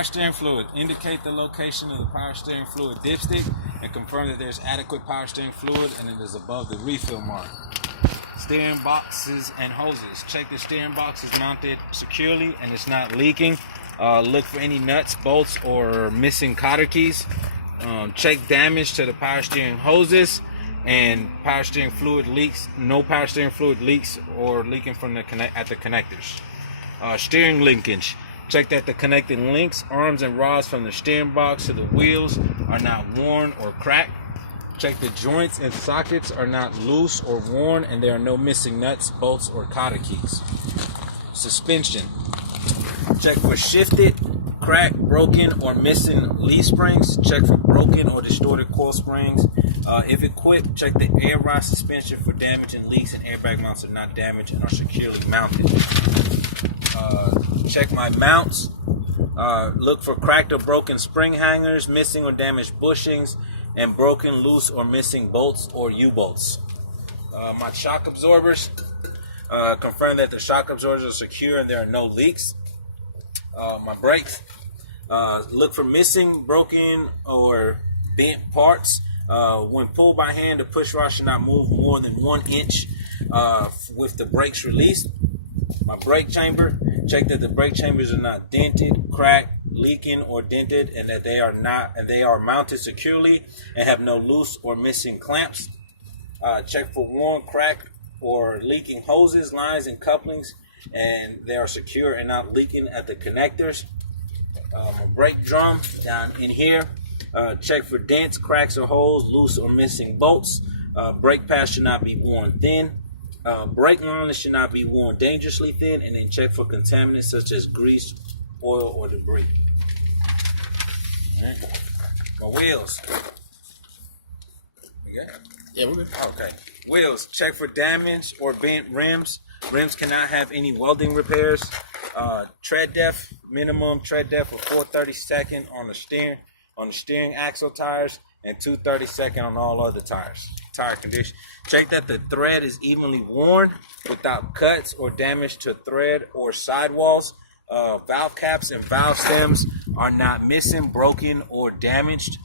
Power steering fluid. Indicate the location of the power steering fluid dipstick and confirm that there's adequate power steering fluid and it is above the refill mark. Steering boxes and hoses. Check the steering box is mounted securely and it's not leaking. Look for any nuts, bolts, or missing cotter keys. Check damage to the power steering hoses and power steering fluid leaks. No power steering fluid leaks or leaking from the connectors. Steering linkage. Check that the connecting links, arms, and rods from the steering box to the wheels are not worn or cracked. Check the joints and sockets are not loose or worn and there are no missing nuts, bolts, or cotter keys. Suspension. Check for shifted, cracked, broken, or missing leaf springs. Check for broken or distorted coil springs. If equipped, check the air rod suspension for damage and leaks, and airbag mounts are not damaged and are securely mounted. Check my mounts. Look for cracked or broken spring hangers, missing or damaged bushings, and broken, loose, or missing bolts or U-bolts. My shock absorbers. Confirm that the shock absorbers are secure and there are no leaks. My brakes. Look for missing, broken, or bent parts. When pulled by hand, the push rod should not move more than 1 inch with the brakes released. My brake chamber. Check that the brake chambers are not dented, cracked, leaking, or dented, and that they are mounted securely and have no loose or missing clamps. Check for worn, cracked, or leaking hoses, lines, and couplings, and they are secure and not leaking at the connectors. My brake drum down in here. Check for dents, cracks, or holes, loose or missing bolts. Brake pads should not be worn thin. Brake liners should not be worn dangerously thin, and then check for contaminants such as grease, oil, or debris. All right. My wheels. You got it? Yeah, we're good. Okay. Wheels. Check for damage or bent rims. Rims cannot have any welding repairs. Tread depth, minimum tread depth of 4/32 on the steering axle tires, and 2/32 on all other tires. Tire condition. Check that the thread is evenly worn without cuts or damage to thread or sidewalls. Valve caps and valve stems are not missing, broken, or damaged.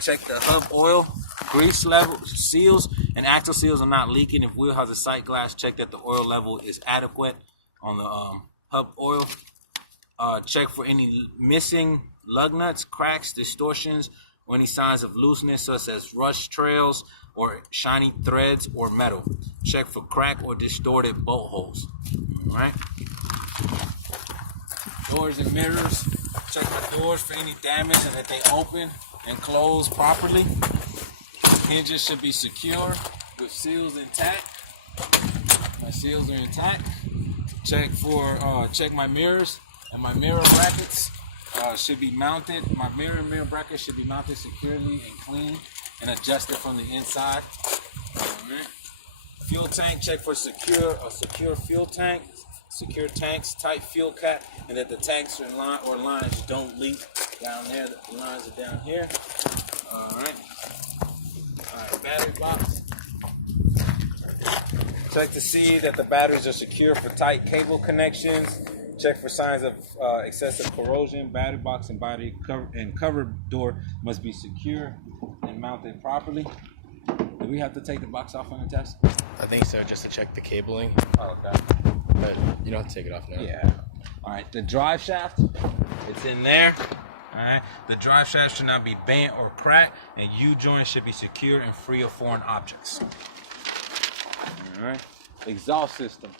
Check the hub oil, grease level, seals, and axle seals are not leaking. If wheel has a sight glass, check that the oil level is adequate on the hub oil. Check for any missing lug nuts, cracks, distortions, or any signs of looseness such as rust trails or shiny threads or metal. Check for crack or distorted bolt holes. All right. Doors and mirrors. Check the doors for any damage and that they open and close properly. Hinges should be secure with seals intact. My seals are intact. Check my mirrors, and my mirror brackets should be mounted. My mirror bracket should be mounted securely and clean and adjusted from the inside. Right. Fuel tank. Check for a secure fuel tank, secure tanks, tight fuel cap, and that the tanks or lines don't leak down there. The lines are down here. All right. Battery box. Check to see that the batteries are secure for tight cable connections. Check for signs of excessive corrosion. Battery box and cover door must be secure and mounted properly. Do we have to take the box off on the test? I think so, just to check the cabling. Oh, okay. But you don't have to take it off now. Yeah. All right. The drive shaft, it's in there. All right. The drive shaft should not be bent or cracked, and U-joints should be secure and free of foreign objects. All right. Exhaust system.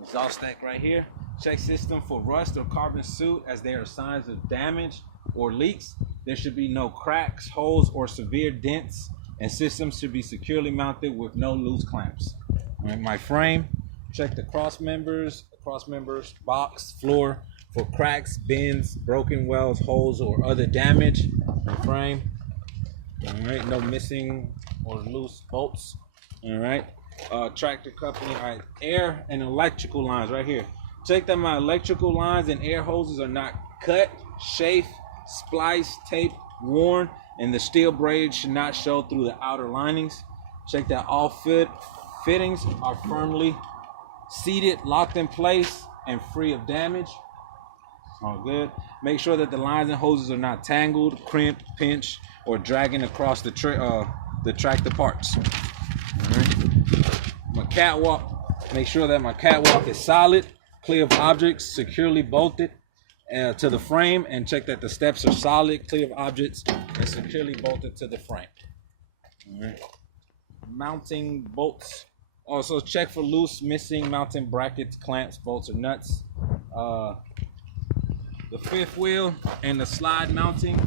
Exhaust stack right here. Check system for rust or carbon soot as there are signs of damage or leaks. There should be no cracks, holes, or severe dents, and systems should be securely mounted with no loose clamps. All right. My frame. Check the cross members, box, floor for cracks, bends, broken welds, holes, or other damage. The frame. All right. No missing or loose bolts. All right. Tractor company. All right. Air and electrical lines right here. Check that my electrical lines and air hoses are not cut, chafed, spliced, taped, worn, and the steel braid should not show through the outer linings. Check that all fittings are firmly seated, locked in place, and free of damage. All good. Make sure that the lines and hoses are not tangled, crimped, pinched, or dragging across the tractor parts. All right. My catwalk. Make sure that my catwalk is solid, clear of objects, securely bolted to the frame, and check that the steps are solid, clear of objects, and securely bolted to the frame. All right. Mounting bolts. Also check for loose, missing mounting brackets, clamps, bolts, or nuts. The fifth wheel and the slide mounting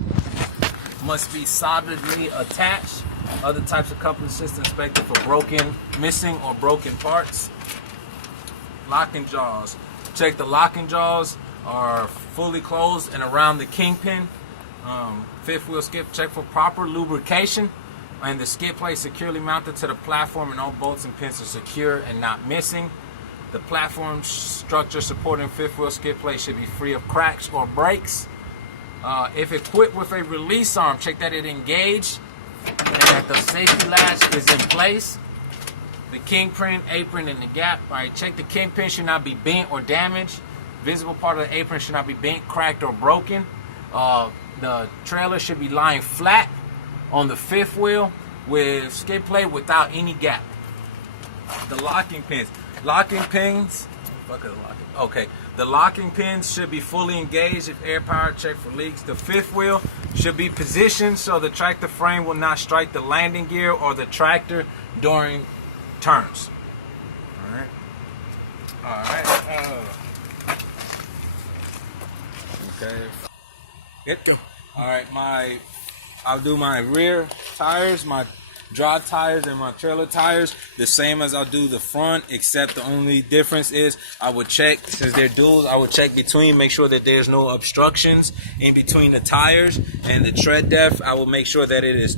must be solidly attached. Other types of coupling systems inspected for broken, missing, or broken parts. Locking jaws. Check the locking jaws are fully closed and around the kingpin. Fifth wheel skip. Check for proper lubrication. And the skid plate securely mounted to the platform, and all bolts and pins are secure and not missing. The platform structure supporting fifth wheel skid plate should be free of cracks or breaks. If equipped with a release arm, check that it engaged and that the safety latch is in place. The kingpin, apron, and the gap. All right, check the kingpin should not be bent or damaged. Visible part of the apron should not be bent, cracked, or broken. The trailer should be lying flat on the fifth wheel with skid plate without any gap. The locking pins. The locking pins should be fully engaged if air power. Check for leaks. The fifth wheel should be positioned so the tractor frame will not strike the landing gear or the tractor during turns. All right. Okay. Good. All right. I'll do my rear tires, my drive tires, and my trailer tires the same as I'll do the front, except the only difference is I would check, since they're duals, I would check between, make sure that there's no obstructions in between the tires, and the tread depth, I will make sure that it is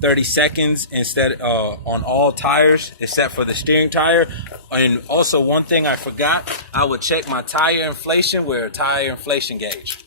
30 seconds instead on all tires except for the steering tire. And also one thing I forgot, I would check my tire inflation with a tire inflation gauge.